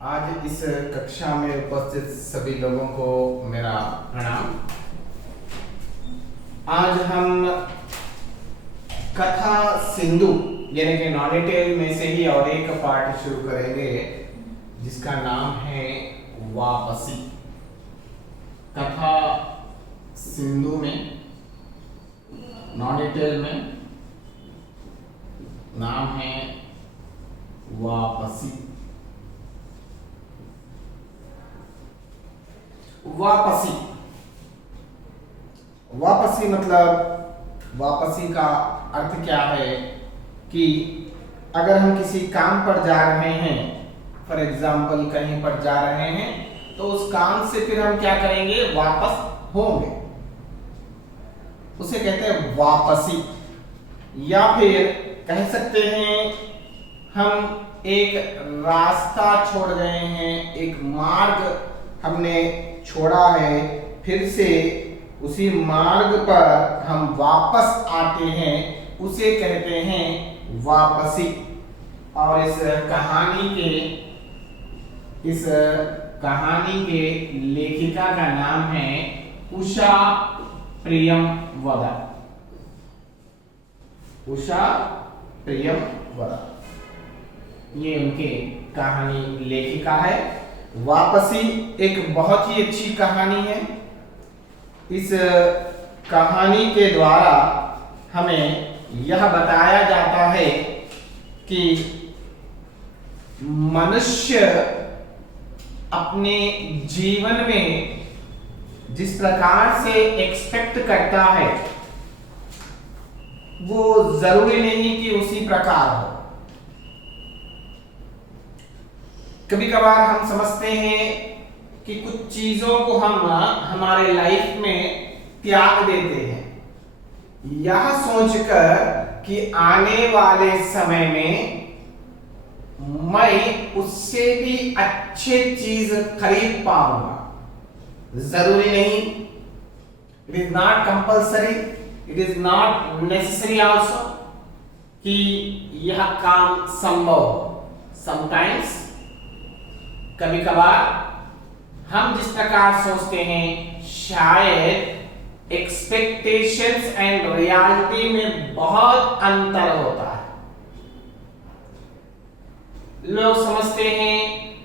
आज इस कक्षा में उपस्थित सभी लोगों को मेरा प्रणाम। आज हम कथा सिंधु यानी कि नॉनिटेल में से ही और एक पाठ शुरू करेंगे जिसका नाम है वापसी। कथा सिंधु में नॉनिटेल में नाम है वापसी। वापसी वापसी मतलब वापसी का अर्थ क्या है कि अगर हम किसी काम पर जा रहे हैं, फॉर एग्जाम्पल कहीं पर जा रहे हैं, तो उस काम से फिर हम क्या करेंगे, वापस होंगे, उसे कहते हैं वापसी। या फिर कह सकते हैं हम एक रास्ता छोड़ गए हैं, एक मार्ग हमने छोड़ा है, फिर से उसी मार्ग पर हम वापस आते हैं, उसे कहते हैं वापसी। और इस कहानी के लेखिका का नाम है उषा प्रियमवदा। उषा प्रियमवदा ये उनके कहानी लेखिका है। वापसी एक बहुत ही अच्छी कहानी है। इस कहानी के द्वारा हमें यह बताया जाता है कि मनुष्य अपने जीवन में जिस प्रकार से एक्सपेक्ट करता है वो जरूरी नहीं कि उसी प्रकार हो। कभी कभार हम समझते हैं कि कुछ चीजों को हम हमारे लाइफ में त्याग देते हैं, यह सोचकर कि आने वाले समय में मैं उससे भी अच्छे चीज खरीद पाऊंगा। जरूरी नहीं, it is not compulsory, it is not necessary also कि यह काम संभव हो। समटाइम्स कभी कभार हम जिस प्रकार सोचते हैं, शायद एक्सपेक्टेशंस एंड रियलिटी में बहुत अंतर होता है। लोग समझते हैं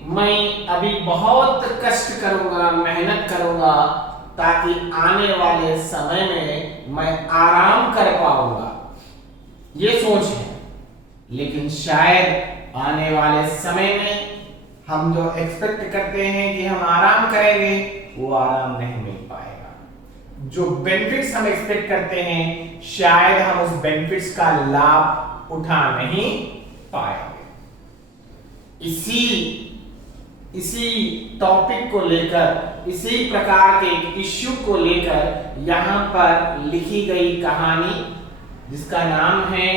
मैं अभी बहुत कष्ट करूंगा, मेहनत करूंगा ताकि आने वाले समय में मैं आराम कर पाऊंगा, ये सोच है। लेकिन शायद आने वाले समय में हम जो एक्सपेक्ट करते हैं कि हम आराम करेंगे, वो आराम नहीं मिल पाएगा। जो बेनिफिट्स हम एक्सपेक्ट करते हैं, शायद हम उस बेनिफिट्स का लाभ उठा नहीं पाएंगे। इसी टॉपिक को लेकर, इसी प्रकार के इश्यू को लेकर यहां पर लिखी गई कहानी जिसका नाम है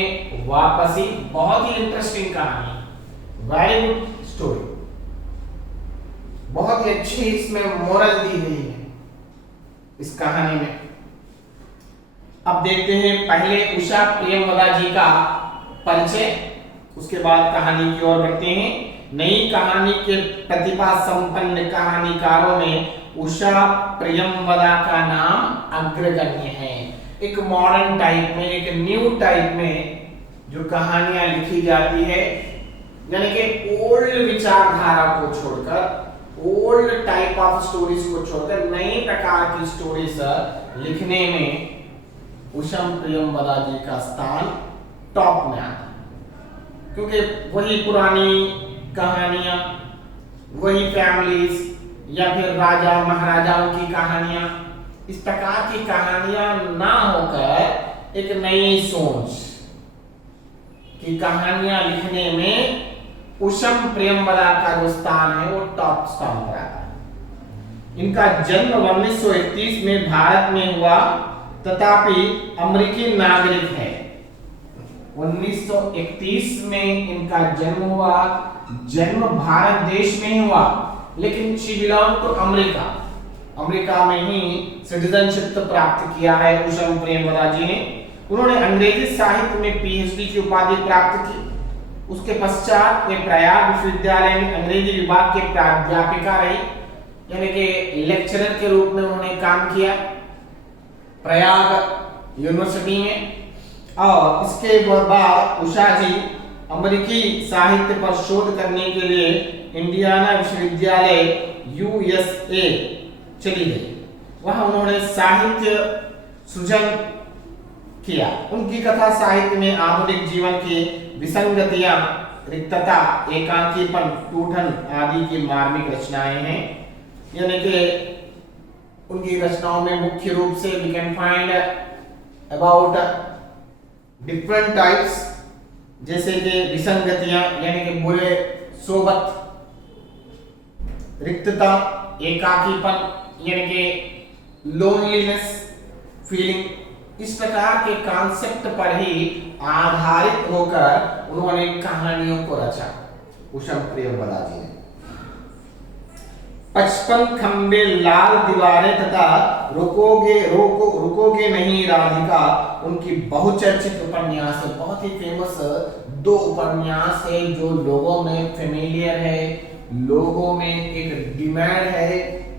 वापसी, बहुत ही इंटरेस्टिंग कहानी, वेरी गुड स्टोरी, बहुत ही अच्छी इसमें मोरल दी गई है इस कहानी में। अब देखते हैं पहले उषा प्रियमवदा जी का परिचय, उसके बाद कहानी की ओर बढ़ते हैं। नई कहानी के प्रतिभा संपन्न कहानीकारों में उषा प्रियमवदा का नाम अग्रगण्य है। एक मॉडर्न टाइप में, एक न्यू टाइप में जो कहानियां लिखी जाती है, यानी कि ओल्ड विचारधारा को छोड़कर, ओल्ड टाइप ऑफ स्टोरीज को छोड़कर नई प्रकार की स्टोरीज लिखने में उषा प्रियमवदा जी का स्थान टॉप में आता है। क्योंकि वही पुरानी कहानियां, वही फैमिलीज या फिर राजा महाराजाओं की कहानियां, इस प्रकार की कहानियां ना होकर एक नई सोच की कहानियां लिखने में उषा प्रियमवदा का जो स्थान है वो टॉप स्थान पर आता है। इनका जन्म 1931 में भारत में हुआ, तथापि अमेरिकी नागरिक है। 1931 में इनका जन्म हुआ, जन्म भारत देश में हुआ, लेकिन शी बिलोंग टू अमेरिका में ही सिटीजनशिप प्राप्त किया है उषा प्रियमवदा जी ने। उन्होंने अंग्रेजी साहित्य में पीएचडी की उपाधि प्राप्त की। उसके पश्चात वे प्रयाग विश्वविद्यालय में अंग्रेजी विभाग के प्राध्यापिका रही, यानी कि लेक्चरर के रूप में उन्होंने काम किया प्रयाग यूनिवर्सिटी में। और इसके बाद उषा जी अमेरिकी साहित्य पर शोध करने के लिए इंडियाना विश्वविद्यालय यूएसए चली गई। वहां उन्होंने साहित्य सृजन किया। उनकी कथा साहित्य में आधुनिक जीवन की विसंगतियां, रिक्तता, एकांकीपन, टूटन आदि की मार्मिक रचनाएं हैं। यानी कि उनकी रचनाओं में मुख्य रूप से we can find about different types, जैसे कि विसंगतियां यानी कि बुरे सोबत, रिक्तता, एकाकीपन यानी कि लोनलीनेस फीलिंग, इस प्रकार के कॉन्सेप्ट पर ही आधारित होकर उन्होंने कहानियों को रचा उषा प्रियंवदा जी ने। 55 खंबे, लाल दीवारें तथा रुकोगे नहीं राधिका उनकी बहुचर्चित उपन्यास है। बहुत ही फेमस 2 उपन्यास है जो लोगों में फेमिलियर है, लोगों में एक डिमांड है,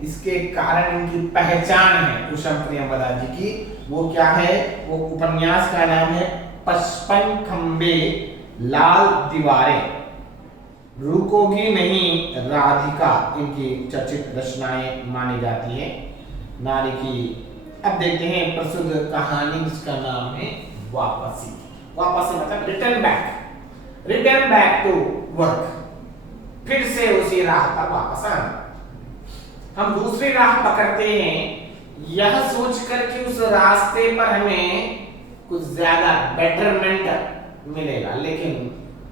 इसके कारण इनकी पहचान है उषा प्रियंवदा जी की। वो क्या है? वो उपन्यास का नाम है 55 खंबे, लाल दीवारें, रुकोगी नहीं राधिका, इनकी चर्चित रचनाएं मानी जाती है नारी की। अब देखते हैं प्रसिद्ध कहानी जिसका नाम है वापसी। वापसी मतलब रिटर्न बैक टू वर्क, फिर से उसी राह पर वापस आना। हम दूसरी राह पकड़ते हैं यह सोचकर कि उस रास्ते पर हमें कुछ ज्यादा बेटरमेंट मिलेगा, लेकिन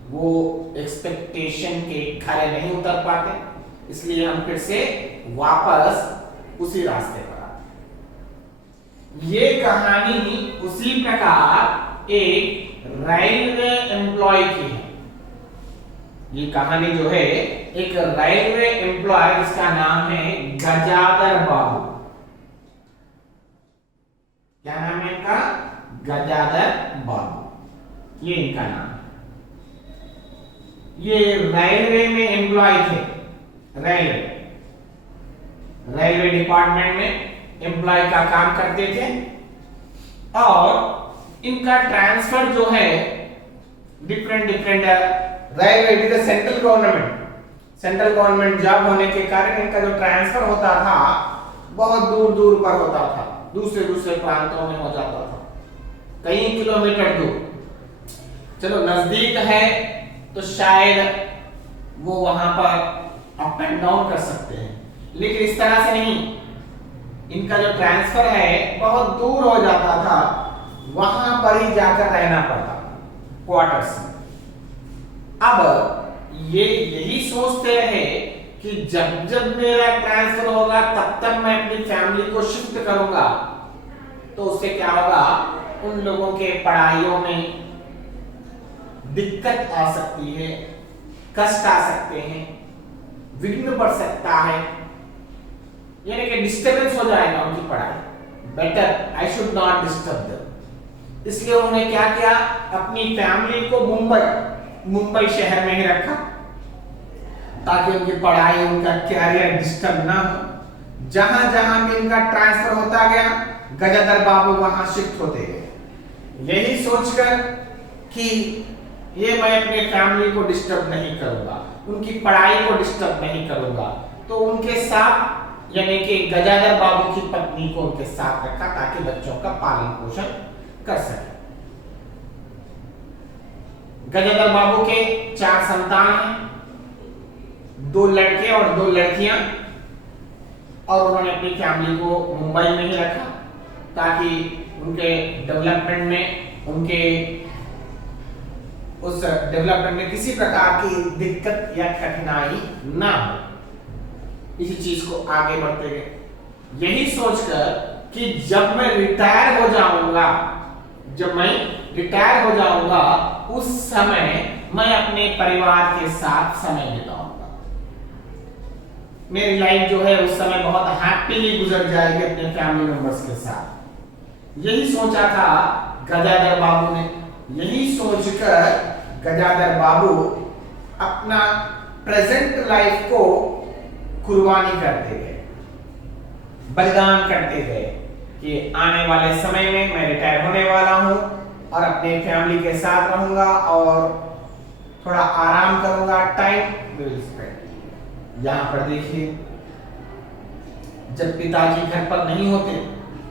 वो एक्सपेक्टेशन के खरे नहीं उतर पाते, इसलिए हम फिर से वापस उसी रास्ते पर आते। ये कहानी उसी प्रकार एक रेलवे एम्प्लॉय की है। ये कहानी जो है एक रेलवे एम्प्लॉय जिसका नाम है गजाधर बाबू। क्या नाम है इनका? गजाधर बाबू, ये इनका नाम। ये रेलवे में एम्प्लॉय थे, रेलवे डिपार्टमेंट में एम्प्लॉय का काम करते थे। और इनका ट्रांसफर जो है different railway central government job होने के कारण इनका जो ट्रांसफर होता था बहुत दूर दूर पर होता था, दूसरे प्रांतों में हो जाता था, कई किलोमीटर दूर। चलो नजदीक है तो शायद वो वहां पर अप एंड डाउन कर सकते हैं, लेकिन इस तरह से नहीं। इनका जो ट्रांसफर है बहुत दूर हो जाता था, वहां पर ही जाकर रहना पड़ता क्वार्टर्स में। अब ये यही सोचते रहे कि जब जब मेरा ट्रांसफर होगा तब तक मैं अपनी फैमिली को शिफ्ट करूंगा, तो उससे क्या होगा, उन लोगों के पढ़ाइयों में दिक्कत आ सकती है, कष्ट आ सकते हैं, विघ्न पड़ सकता है, यानी कि डिस्टर्बेंस हो जाएगा उनकी पढ़ाई। Better I should not disturb them. इसलिए उन्होंने क्या किया, अपनी फैमिली को मुंबई शहर में ही रखा ताकि उनकी पढ़ाई, उनका कैरियर डिस्टर्ब ना हो। जहां जहां भी इनका ट्रांसफर होता गया गजाधर बाबू वहां शिफ्ट होते गए, यही सोचकर कि ये मैं अपने फैमिली को डिस्टर्ब नहीं करूंगा, उनकी पढ़ाई को डिस्टर्ब नहीं करूंगा। तो उनके साथ यानी कि गजाधर बाबू की पत्नी को उनके साथ रखा ताकि बच्चों का पालन पोषण कर सके। गजाधर बाबू के 4 संतान हैं, 2 लड़के और 2 लड़कियां, और उन्होंने अपनी फैमिली को मुंबई में ही रखा ताकि उनके डेवलपमेंट में, उनके उस डेवलपमेंट में किसी प्रकार की दिक्कत या कठिनाई ना हो। इसी चीज को आगे बढ़ते गए, यही सोचकर कि जब मैं रिटायर हो जाऊंगा उस समय मैं अपने परिवार के साथ समय बिताऊंगा। मेरी लाइफ जो है उस समय बहुत हैप्पीली गुजर जाएगी अपने फैमिली मेंबर्स के साथ। यही सोचा था गजाधर बाबू ने। यही सोचकर गजाधर बाबू अपना प्रेजेंट लाइफ को कुर्बानी करते गए, बलिदान करते गए कि आने वाले समय में मैं रिटायर होने वाला हूं और अपने फैमिली के साथ रहूंगा और थोड़ा आराम करूंगा, टाइम विल स्पेंड। यहां पर देखिए, जब पिताजी घर पर नहीं होते,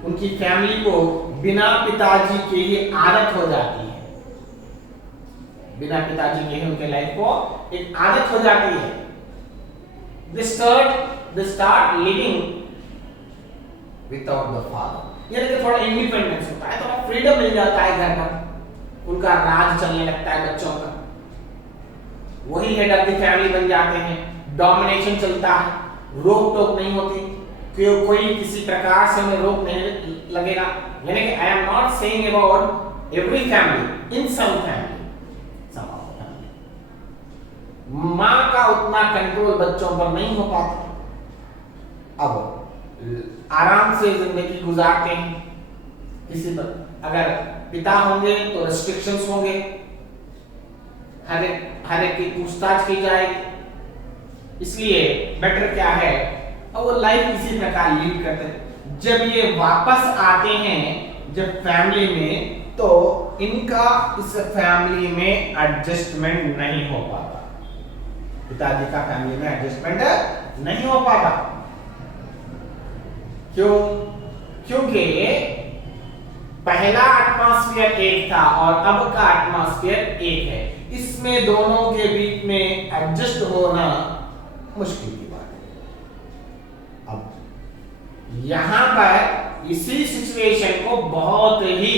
उनकी फैमिली को बिना पिताजी के ही आदत हो जाती है, बिना पिताजी के ही उनके लाइफ को एक आदत हो जाती है। They start living without the father, यानी कि थोड़ा इंडिपेंडेंस होता है, थोड़ा फ्रीडम मिल जाता है घर पर, उनका राज चलने लगता है बच्चों का, वही हेड ऑफ द फैमिली बन जाते हैं, डोमिनेशन चलता है, रोक टोक नहीं होती, कोई किसी प्रकार से उन्हें रोक नहीं लगेगा। यानी कि I am not saying about every family, in some family, मां का उतना कंट्रोल बच्चों पर नहीं हो पाता। अब आराम से जिंदगी गुजारते हैं, किसी पर अगर पिता होंगे तो रेस्ट्रिक्शंस होंगे, हर एक की पूछताछ की जाएगी, इसलिए बेटर क्या है, और वो लाइफ इसी प्रकार लीड करते हैं। जब ये वापस आते हैं जब फैमिली में, तो इनका इस फैमिली में एडजस्टमेंट नहीं हो पाता, पिताजी का फैमिली में एडजस्टमेंट नहीं हो पाता। क्यों? क्योंकि पहला एटमॉस्फेयर एक था और अब का एटमॉस्फेयर एक है, इसमें दोनों के बीच में एडजस्ट होना मुश्किल की बात है। अब यहां पर इसी सिचुएशन को बहुत ही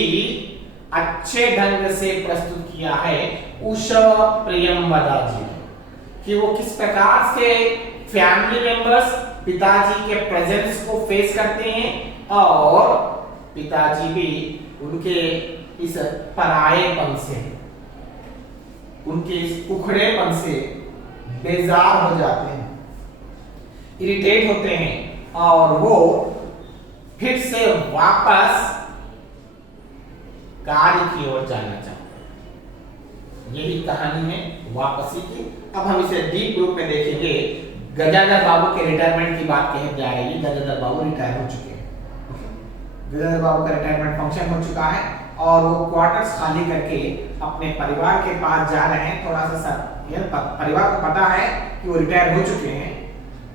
अच्छे ढंग से प्रस्तुत किया है उषा प्रियंवदा जी ने, कि वो किस प्रकार से फैमिली मेंबर्स पिताजी के प्रेजेंस को फेस करते हैं और पिताजी भी उनके इस परायेपन से, उनके इस उखड़ेपन से बेजार हो जाते हैं, इरिटेट होते हैं और वो फिर से वापस कार्य की ओर जाना चाहते हैं। यही कहानी है वापसी की। अब हम इसे डीप रूप में देखेंगे। गजाधर बाबू के रिटायरमेंट की बात कही जा रही है। गजाधर बाबू रिटायर हो चुके हैं, गजाधर बाबू का रिटायरमेंट फंक्शन हो चुका है और वो क्वार्टर्स खाली करके अपने परिवार के पास जा रहे हैं। थोड़ा सा परिवार को पता है कि वो रिटायर हो चुके हैं।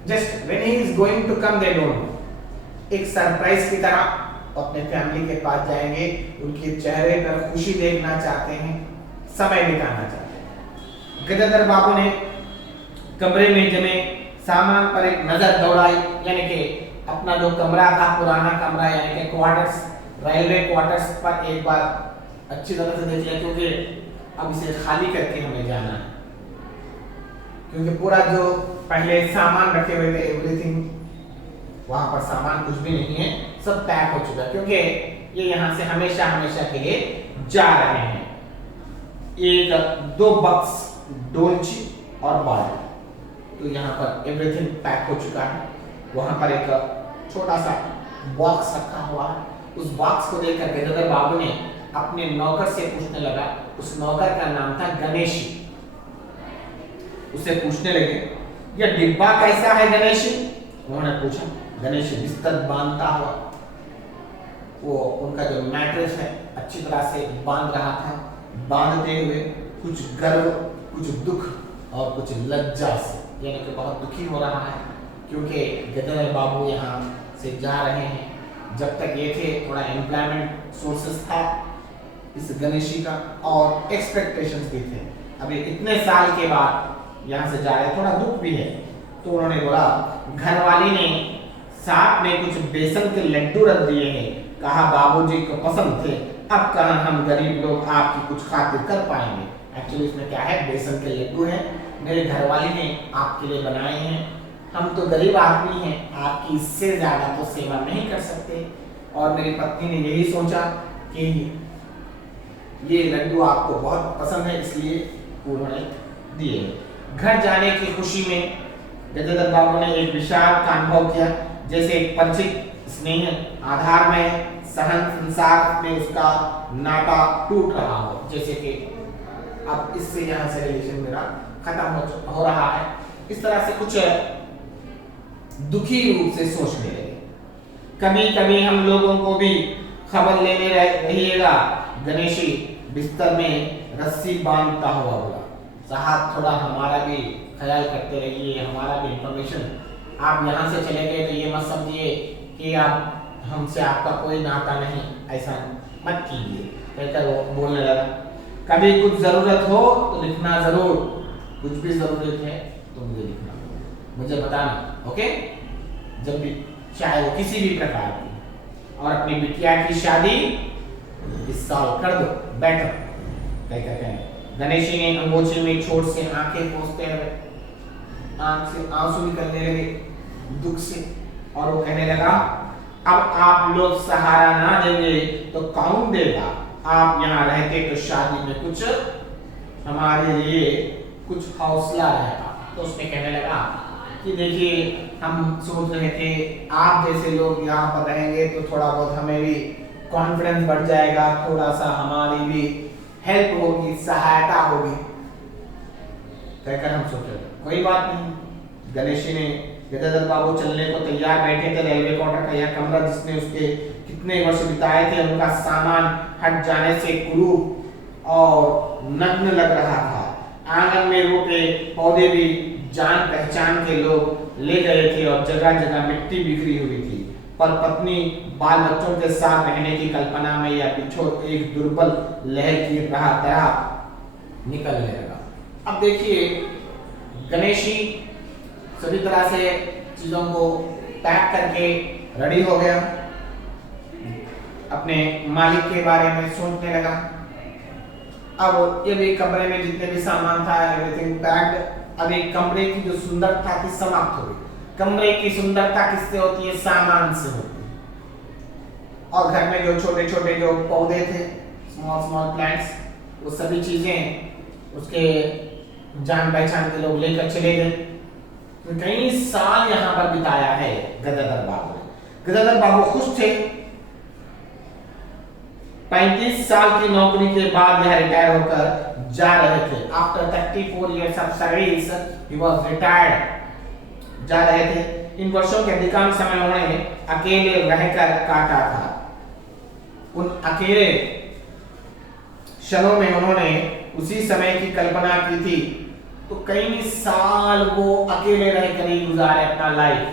Just when he is going to come they don't know, एक सरप्राइज की तरह अपने फैमिली के पास जाएंगे, उनके चेहरे पर खुशी देखना चाहते हैं, समय बिताना चाहते हैं। गजाधर बाबू ने कमरे में जमे सामान पर एक नजर दौड़ाई, यानी कि अपना जो कमरा था, पुराना कमरा यानी कि क्वार्टर्स, रेलवे क्वार्टर्स पर एक बार अच्छी तरह से देख लिया, क्योंकि अब इसे खाली करके हमें जाना है, क्योंकि पूरा जो पहले सामान रखे हुए थे एवरीथिंग, वहां पर सामान कुछ भी नहीं है, सब पैक हो चुका है, क्योंकि ये यहाँ से हमेशा हमेशा के लिए जा रहे हैं। एक 2 बक्स डोलची और बाल्टी, तो यहाँ पर एवरीथिंग पैक हो चुका है। वहां पर एक छोटा सा बॉक्स रखा हुआ है। उस बॉक्स को देखकर गजाधर बाबू ने अपने नौकर से पूछने लगा, उस नौकर का नाम था गणेशी। उसे पूछने लगे, यह डिब्बा कैसा है गणेशी? उन्होंने पूछा। गणेशी बिस्तर बांधता हुआ, वो उनका जो मैट्रेस है अच्छी तरह से बांध रहा था, बांधते हुए कुछ गर्व, कुछ दुख और कुछ लज्जा से, यानी कि बहुत दुखी हो रहा है, क्योंकि गजाधर बाबू यहाँ से जा रहे हैं। जब तक ये थे थोड़ा एम्प्लॉयमेंट सोर्सेस था इस गणेशी का और एक्सपेक्टेशंस भी थे। अभी इतने साल के बाद यहाँ से जा रहे, थोड़ा दुख भी है। तो उन्होंने बोला, घरवाली ने साथ में कुछ बेसन के लड्डू रख दिए हैं, कहा बाबूजी को पसंद थे, अब कहाँ हम गरीब लोग आपकी कुछ खातिर कर पाएंगे। एक्चुअली इसमें क्या है, बेसन के लड्डू हैं, मेरे घरवाली ने आपके लिए बनाए हैं, हम तो गरीब आदमी हैं, आपकी इससे ज्यादा तो सेवा नहीं कर सकते। और मेरी पत्नी ने यही सोचा कि ये लड्डू आपको बहुत पसंद है, इसलिए उन्होंने दिए। घर जाने की खुशी में गजाधर बाबू ने एक विशाल का अनुभव किया, जैसे एक परिचित स्नेह आधार में सहन संसार में उसका नाता टूट रहा हो, जैसे कि अब इससे यहाँ से रिलेशन मेरा खत्म हो रहा है। इस तरह से कुछ दुखी रूप से सोचने लगे। कभी कभी हम लोगों को भी खबर लेने रहिएगा। गणेशी बिस्तर में रस्सी बांधता हुआ बोला, साहब थोड़ा हमारा भी ख्याल करते रहिए, हमारा भी इंफॉर्मेशन। आप यहाँ से चले गए तो ये मत समझिए कि आप हमसे आपका कोई नाता नहीं, ऐसा मत कीजिए, कहकर वो बोलने लगा। कभी कुछ जरूरत हो तो लिखना जरूर, कुछ भी जरूरत है तो मुझे लिखना, मुझे बताना, ओके? जब भी, चाहे वो किसी भी प्रकार की। और अपनी बिटिया की शादी इस साल कर दो, बेटर कहते हैं। गणेशी ने अंगोछी में छोट से आंखें पोंछते हुए आंख से आंसू निकलने लगे दुख से, और वो कहने लगा, अब आप लोग सहारा ना देंगे तो कौन देगा? आप यहाँ रहते तो शादी में कुछ हमारे लिए कुछ हौसला रहेगा। तो उसने कहने लगा कि देखिए, हम सोच रहे थे आप जैसे लोग यहाँ पर रहेंगे तो थोड़ा बहुत हमें भी कॉन्फिडेंस बढ़ जाएगा, थोड़ा सा हमारी भी हेल्प होगी, सहायता होगी, कहकर हम सोचे कोई बात नहीं। गणेशी ने गदाधर बाबू चलने को तैयार बैठे थे। रेलवे क्वार्टर का यह कमरा जिसने उसके कितने वर्ष बिताए थे, उनका सामान हट जाने से कुरूप और नग्न लग रहा था। आंगन में रोपे पौधे भी जान पहचान के लोग ले गए थे और जगह जगह मिट्टी बिखरी हुई थी। पर पत्नी बाल बच्चों के साथ रहने की कल्पना में यह बिछोड़ एक दुर्बल लहर की तरह निकलने लगा। अब देखिए, गणेशी सभी तरह से चीजों को पैक करके रेडी हो गया, अपने मालिक के बारे में सोचने लगा। अब ये भी कमरे में जितने भी सामान था, एवरीथिंग पैक्ड। अभी कमरे की जो सुंदरता थी समाप्त हो गई। कमरे की सुंदरता किससे होती है? सामान से होती है। और घर में जो छोटे छोटे जो पौधे थे, स्मॉल स्मॉल प्लांट्स, वो सभी चीजें उसके जान पहचान के लोग लेकर चले गए। तो कई साल यहाँ पर बिताया है गदाधर बाबू ने। गदाधर बाबू खुश थे। 35 साल की नौकरी के बाद यह रिटायर होकर जा रहे थे। After 34 years of service, he was retired. जा रहे थे। इन वर्षों के अधिकांश समय उन्होंने अकेले रहकर काटा था। उन अकेले क्षणों में उन्होंने उसी समय की कल्पना की थी। तो कई साल वो अकेले रहकर ही गुजारे अपना लाइफ,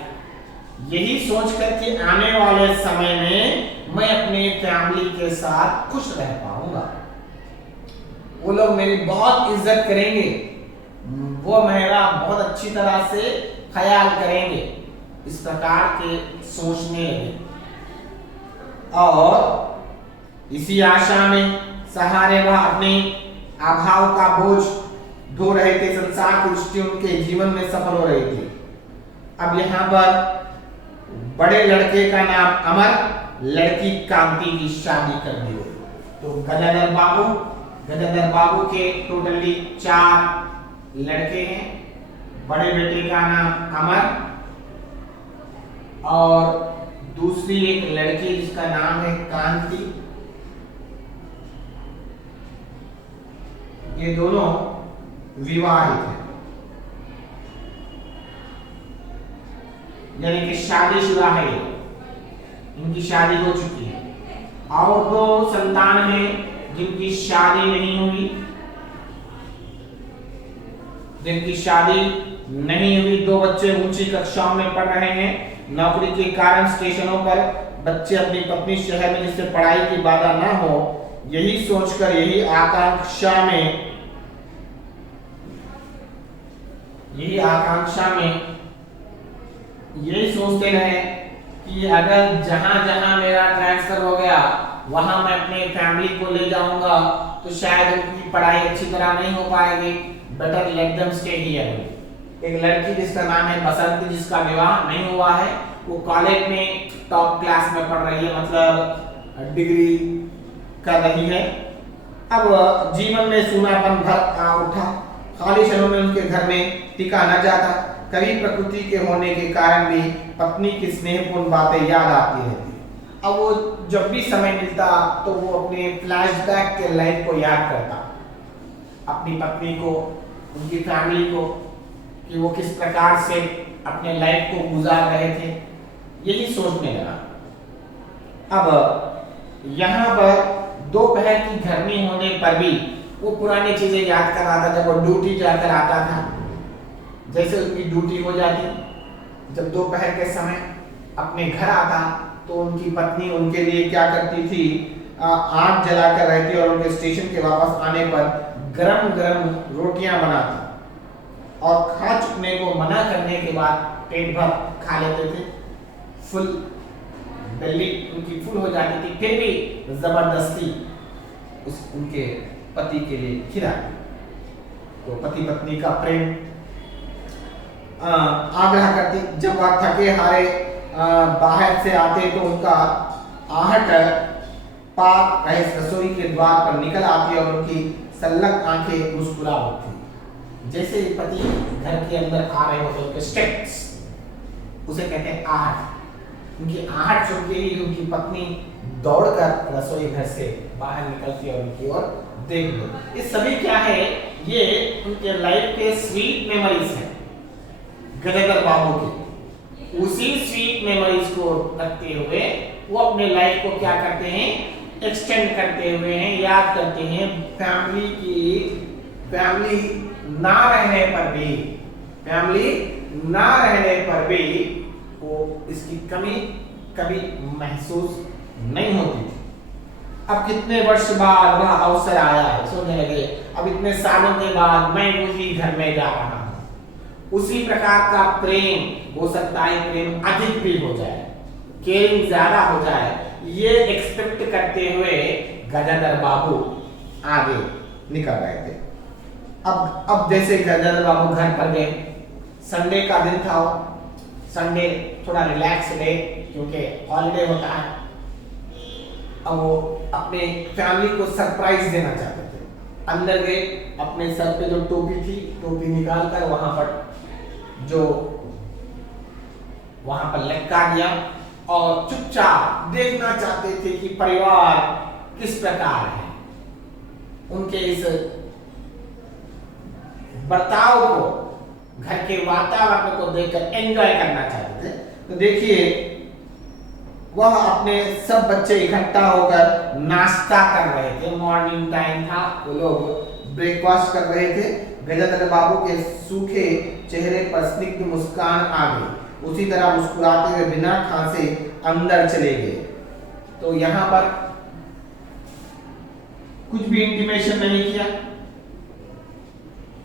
यही सोचकर कि आने वाले समय में मैं अपने फैमिली के साथ खुश रह पाऊंगा, वो लोग मेरी बहुत इज्जत करेंगे, वो मेरा बहुत अच्छी तरह से ख्याल करेंगे, इस प्रकार के सोचने लगे। और इसी आशा में सहारे वह अपने अभाव का बोझ ढो रहे थे। संसार की दृष्टि उनके जीवन में सफल हो रही थी। अब यहाँ पर बड़े लड़के का नाम अमर, लड़की कांति की शादी कर दी। तो गदाधर बाबू के टोटली 4 लड़के हैं। बड़े बेटे का नाम अमर और दूसरी एक लड़की जिसका नाम है कांति। ये दोनों विवाहित हैं, यानी कि शादीशुदा है, इनकी शादी हो चुकी है। और 2 संतान हैं जिनकी शादी नहीं हुई, जिनकी शादी नहीं हुई। 2 बच्चे ऊंची कक्षाओं में पढ़ रहे हैं। नौकरी के कारण स्टेशनों पर बच्चे अपनी पत्नी शहर में जिससे पढ़ाई की बाधा ना हो, यही सोचकर यही आकांक्षा में यही सोचते रहे कि अगर जहां जहां मेरा ट्रांसफर हो गया वहां मैं अपने फैमिली को ले जाऊंगा तो शायद उनकी पढ़ाई अच्छी तरह नहीं हो पाएगी। Better let them stay here. एक लड़की जिसका नाम है बसंती, जिसका विवाह नहीं हुआ है, वो कॉलेज में टॉप क्लास में पढ़ रही है, मतलब डिग्री कर रही है। अब जीवन में सूनापन भर आ उठा। खाली क्षणों में उनके घर में टिका न जाता। कभी प्रकृति के होने के कारण भी पत्नी की स्नेहपूर्ण बातें याद आती रहती। अब वो जब भी समय मिलता तो वो अपने फ्लैशबैक के लाइफ को याद करता। अपनी पत्नी को, उनकी फैमिली को, कि वो किस प्रकार से अपने लाइफ को गुजार रहे थे, यही सोचने लगा। अब यहाँ पर दोपहर की गर्मी होने पर भी वो पुरानी चीजें याद कर रहा था। जब वो ड्यूटी जाकर आता था, जैसे उसकी ड्यूटी हो जाती, जब दोपहर के समय अपने घर आता तो उनकी पत्नी उनके लिए क्या करती थी, आग जलाकर रहती और उनके स्टेशन के वापस आने पर गरम गरम रोटियां बनाती और खा चुकने को मना करने के बाद पेट भर खा लेते थे। फुल बेली उनकी फुल हो जाती थी, फिर भी जबरदस्ती उनके पति के लिए खिलाती। तो पति पत्नी का प्रेम आग्रह करती। जब वह थके हारे बाहर से आते तो उनका आहट पाक रहे रसोई के द्वार पर निकल आती और उनकी सल्लक आंखें मुस्कुरा उठती। जैसे पति घर के अंदर आ रहे होते, उनके स्टेप्स, उसे कहते हैं आहट। उनकी आहट सुन के ही उनकी पत्नी दौड़कर रसोई घर से बाहर निकलती और उनकी ओर देख लो। ये सभी क्या है, ये उनके लाइफ के स्वीट मेमोरीज हैं गजगर बाबू की। उसी स्वीट मेमोरीज को रखते हुए वो अपने लाइफ को क्या करते हैं, एक्सटेंड करते हुए हैं, याद करते हैं। फैमिली ना रहने पर भी वो इसकी कमी कभी महसूस नहीं होती थी। अब कितने वर्ष बाद वह अवसर आया है, सोचने लगे अब इतने सालों के बाद मैं उसी घर में जा रहा हूं। उसी प्रकार का प्रेम, हो सकता है प्रेम अधिक भी हो जाए, केयरिंग ज्यादा हो जाए, ये एक्सपेक्ट करते हुए गजाधर बाबू आगे निकल रहे थे। अब जैसे गजाधर बाबू घर पर गए, संडे का दिन था, संडे थोड़ा रिलैक्स डे क्योंकि हॉलिडे होता है। अब वो अपने फैमिली को सरप्राइज देना चाहते थे। अंदर गए, अपने सर पे जो टोपी थी, टोपी निकालकर वहां पर लटका दिया और चुपचाप देखना चाहते थे कि परिवार किस प्रकार है। उनके इस बर्ताव को, घर के वातावरण को देखकर एंजॉय करना चाहते थे। तो देखिए वह अपने सब बच्चे इकट्ठा होकर नाश्ता कर रहे थे। मॉर्निंग टाइम था, वो लोग ब्रेकफास्ट कर रहे थे। गजाधर बाबू के सूखे चेहरे पर स्निग्ध मुस्कान आ गई। उसी तरह मुस्कुराते हुए बिना खांसे अंदर चले गए। तो यहाँ पर कुछ भी इंटीमेशन नहीं किया।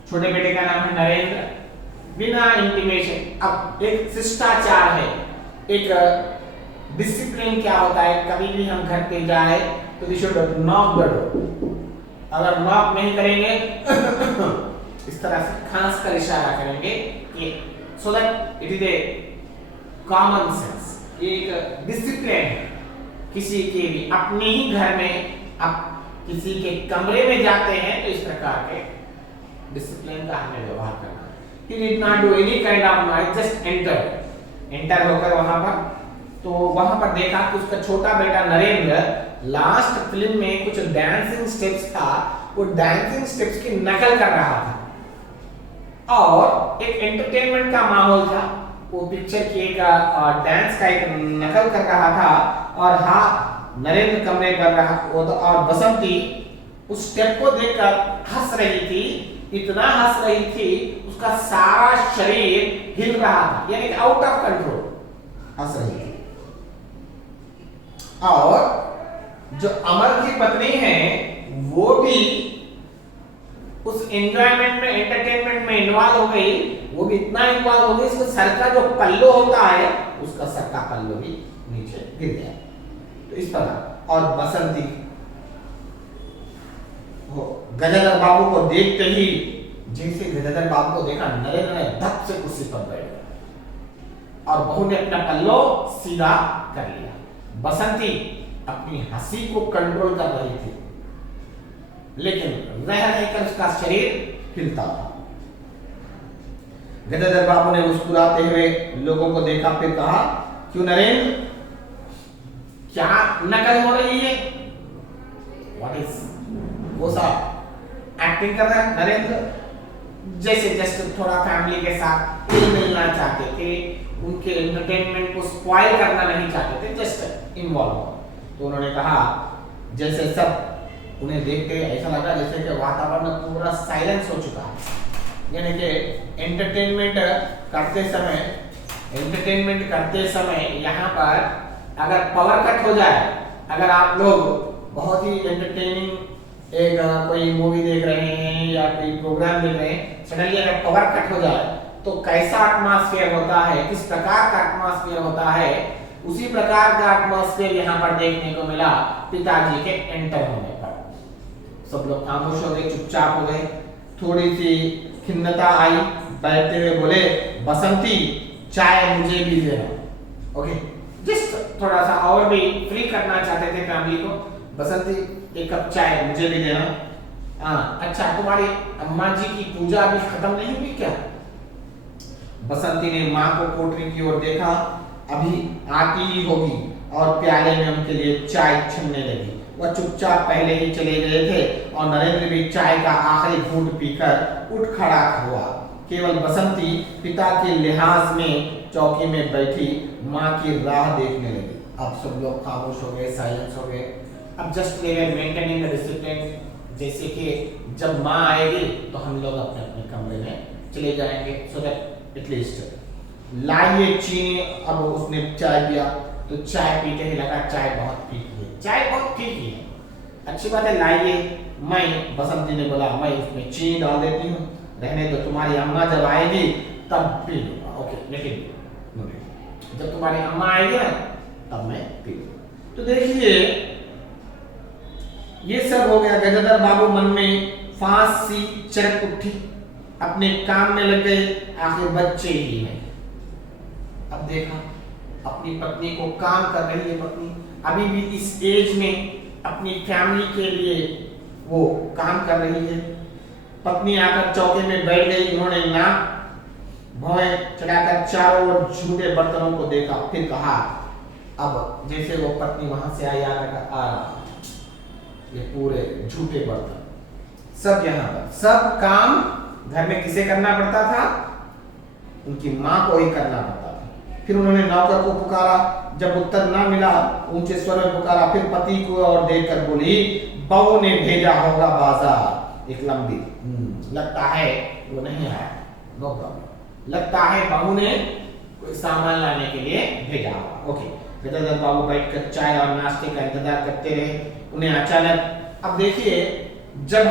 छोटे बेटे का नाम है नरेंद्र। बिना इंटीमेशन, अब एक शिष्टाचार है, एक डिसिप्लिन क्या होता है, कभी भी हम घर पे जाए तो we should knock the door. अगर नॉक नहीं करेंगे इस तरह से खांस कर इशारा करेंगे कि so that it is a common sense, एक डिसिप्लिन है। किसी के भी अपने ही घर में आप किसी के कमरे में जाते हैं तो इस प्रकार के डिसिप्लिन का हमें व्यवहार करना है। He did not do any kind of noise, just enter होकर वहां पर। तो वहां पर देखा कि उसका छोटा बेटा नरेंद्र लास्ट फिल्म में कुछ डांसिंग स्टेप्स था, वो डांसिंग स्टेप्स की नकल कर रहा था और एक एंटरटेनमेंट का माहौल था। वो पिक्चर की एक डांस का एक नकल कर रहा था और हाँ नरेंद्र कमरे पर रहा वो तो, और बसंती उस स्टेप को देखकर हंस रही थी। इतना हंस रही थी उसका सारा शरीर हिल रहा था, यानी कि आउट ऑफ कंट्रोल हंस रही थी। और जो अमर की पत्नी है वो भी उस एंजॉयमेंट में, एंटरटेनमेंट में इन्वॉल्व हो गई। वो भी इतना इन्वॉल्व हो गई, उसका सर का जो पल्लो होता है, उसका सर का पल्लो भी नीचे गिर गया। तो इस तरह, और बसंती गजाधर बाबू को देखते ही, जैसे गजाधर बाबू को देखा, नरेंद्र ने धक से कुर्सी पर बैठ गया और बहू ने अपना पल्लो सीधा कर लिया। बसंती अपनी हंसी को कंट्रोल कर रही थी, लेकिन रह रहकर उसका शरीर हिलता था। गजाधर बाबू ने मुस्कुराते हुए लोगों को देखा, फिर कहा, क्यों नरेंद्र, क्या नकल हो रही है? What is वो सब एक्टिंग कर रहा है नरेंद्र, जैसे जस्ट थोड़ा फैमिली के साथ हिल मिलना चाहते थे, उनके एंटरटेनमेंट को स्पॉइल करना नहीं चाहते थे, जस्ट इन्वॉल्व। तो उन्होंने कहा जैसे सब उन्हें देखते ऐसा लगा जैसे कि वातावरण पूरा साइलेंस हो चुका है, यानी कि एंटरटेनमेंट करते समय यहाँ पर अगर पावर कट हो जाए, अगर आप लोग बहुत ही एंटरटेनिंग एक कोई मूवी देख रहे हैं या कोई प्रोग्राम देख रहे हैं, सडनली अगर पावर कट हो जाए तो कैसा एटमॉस्फेयर होता है, किस प्रकार का एटमॉस्फेयर होता है, उसी प्रकार का एटमॉस्फेयर यहाँ पर देखने को मिला पिताजी के एंटर होने पर। सब लोग खामोश हो गए, चुपचाप हो गए, थोड़ी सी खिन्नता आई, बैठते हुए बोले बसंती चाय मुझे भी देना। ओके, जस्ट थोड़ा सा और भी फ्री करना चाहते थे फैमिली को। बसंती एक कप चाय मुझे भी देना। हाँ अच्छा, तुम्हारी अम्मा जी की पूजा अभी खत्म नहीं हुई क्या? बसंती ने माँ को कोठरी की ओर देखा, अभी आती ही होगी, और प्याले में उनके लिए चाय छनने लगी। वह चुपचाप पहले ही चले गए थे और नरेंद्र भी चाय का आखिरी घूंट पीकर उठ खड़ा हुआ। केवल बसंती पिता के लिहाज में चौकी में बैठी माँ की राह देखने लगी। अब सब लोग खामोश हो गए, साइलेंस हो गए। अब just they were maintaining the discipline, जैसे कि जब माँ आएगी तो हम लोग अपने अपने कमरे में चले जाएंगे, सो दैट एटलीस्ट लाइए चीनी। अब उसने चाय पिया तो चाय पीते ही लगा चाय बहुत फीकी है, चाय बहुत फीकी है, अच्छी बात है लाइए। मैं, बसंती ने बोला, मैं इसमें चीनी डाल देती हूँ, रहने दो, तुम्हारी अम्मा जब आएगी तब पी लूंगा। ओके, लेकिन जब तुम्हारी अम्मा आएगी ना तब मैं पी लूंगा। तो देखिए ये सब हो गया। गजदर बाबू मन में फांस सी चरक उठी, अपने काम में लग गए, आखिर बच्चे ही हैं। अब देखा अपनी पत्नी को काम कर रही है, पत्नी अभी भी इस एज में अपनी फैमिली के लिए वो काम कर रही है। पत्नी आकर चौके में बैठ गई, उन्होंने नाक भौं चढ़ाकर चारों ओर झूठे बर्तनों को देखा, फिर कहा, अब जैसे वो पत्नी वहां से आई आ रहा, ये पूरे झूठे बर्तन सब यहाँ पर, सब काम घर में किसे करना पड़ता था? उनकी माँ को ही करना पड़ता था। फिर उन्होंने नौकर को पुकारा, जब उत्तर ना मिला ऊंचे स्वर में पुकारा, फिर पति को और देखकर बोली, बहू ने भेजा होगा बाजार। एक लंबी, लगता है वो नहीं आया, नो प्रॉब्लम, लगता है बहू ने कोई सामान लाने के लिए भेजा होगा। ओके, गजदर बाबू बैठकर चाय और नाश्ते का इंतजार करते रहे। उन्हें अचानक, अब देखिए जब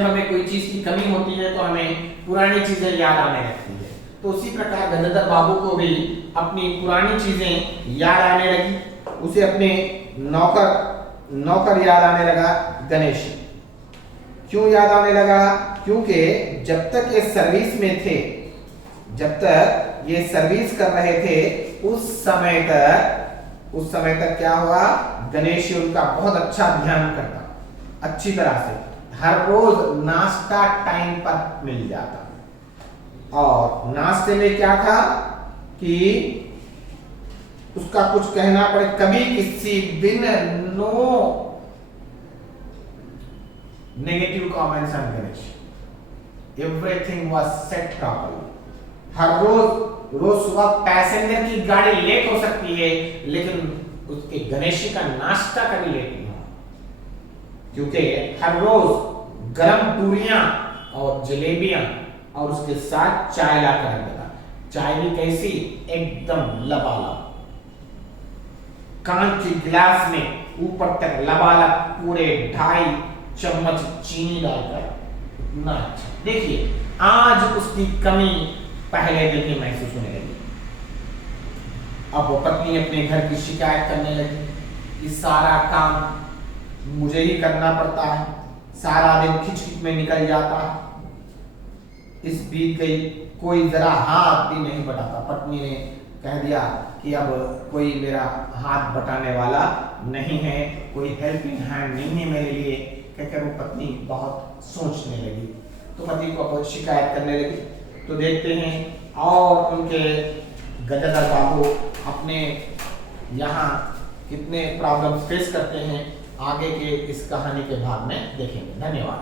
हमें कोई चीज की कमी होती है तो हमें पुरानी चीजें याद आने लगती है, तो उसी प्रकार गजदर बाबू को भी अपनी पुरानी चीजें याद आने लगी। उसे अपने नौकर याद आने लगा, गणेश। क्यों याद आने लगा? क्योंकि जब तक ये सर्विस में थे, जब तक ये सर्विस कर रहे थे, उस समय तक क्या हुआ, गणेश उनका बहुत अच्छा ध्यान करता, अच्छी तरह से हर रोज नाश्ता टाइम पर मिल जाता। और नाश्ते में क्या था कि उसका कुछ कहना पड़े, कभी किसी दिन no negative comments on Ganesh, everything was set properly. हर रोज सुबह पैसेंजर की गाड़ी लेट हो सकती है, लेकिन उसके गणेश का नाश्ता कभी लेट नहीं हुआ, क्योंकि हर रोज गरम पूरियां और जलेबियां और उसके साथ चाय लाकर रख देता। चाय भी कैसी, एकदम लबालब, कांच के गिलास में ऊपर तक लबालब, पूरे 2.5 चम्मच चीनी डालकर, इतना अच्छा। देखिए आज उसकी कमी पहले दिन ही महसूस होने लगी। अब वो पत्नी अपने घर की शिकायत करने लगी कि सारा काम मुझे ही करना पड़ता है, सारा दिन खिचखिच में निकल जाता है। इस बीत गई, कोई जरा हाथ भी नहीं बटाता। पत्नी ने कह दिया कि अब कोई मेरा हाथ बटाने वाला नहीं है, कोई हेल्पिंग हैंड नहीं है मेरे लिए, कहकर वो पत्नी बहुत सोचने लगी। तो पति को बहुत शिकायत करने लगी। तो देखते हैं और उनके गजदर बाबू अपने यहाँ कितने प्रॉब्लम्स फेस करते हैं, आगे के इस कहानी के भाग में देखेंगे। धन्यवाद।